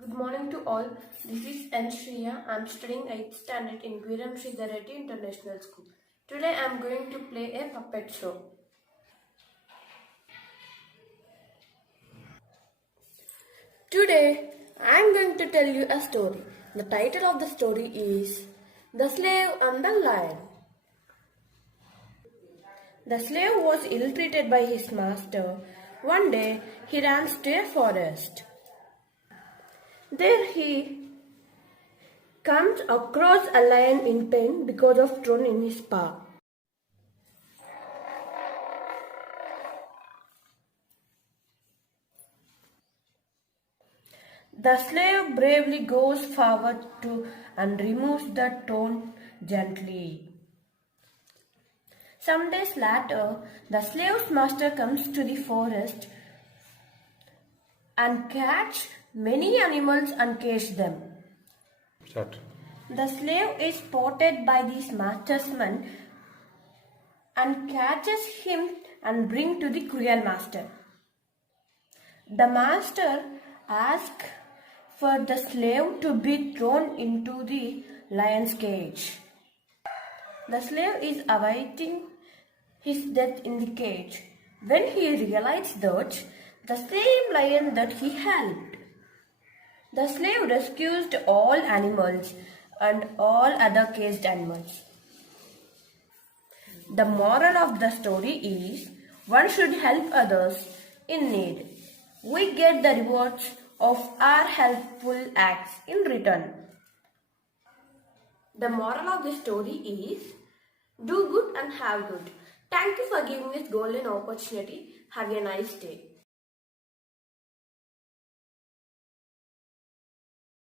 Good morning to all. This is N. Sreeyya. I am studying 8th standard in Bheeram Reddy International School. Today I am going to play a puppet show. Today I am going to tell you a story. The title of the story is The Slave and the Lion. The slave was ill-treated by his master. One day he ran to a forest. There he comes across a lion in pain because of thorn in his paw. The slave bravely goes forward and removes the thorn gently. Some days later, the slave's master comes to the forest and catch many animals and cage them. Start. The slave is spotted by these mastersmen and catches him and bring to the cruel master. The master asks for the slave to be thrown into the lion's cage. The slave is awaiting his death in the cage when he realized that the same lion that he helped. The slave rescues all animals and all other caged animals. The moral of the story is one should help others in need. We get the rewards of our helpful acts in return. The moral of the story is do good and have good. Thank you for giving this golden opportunity. Have a nice day.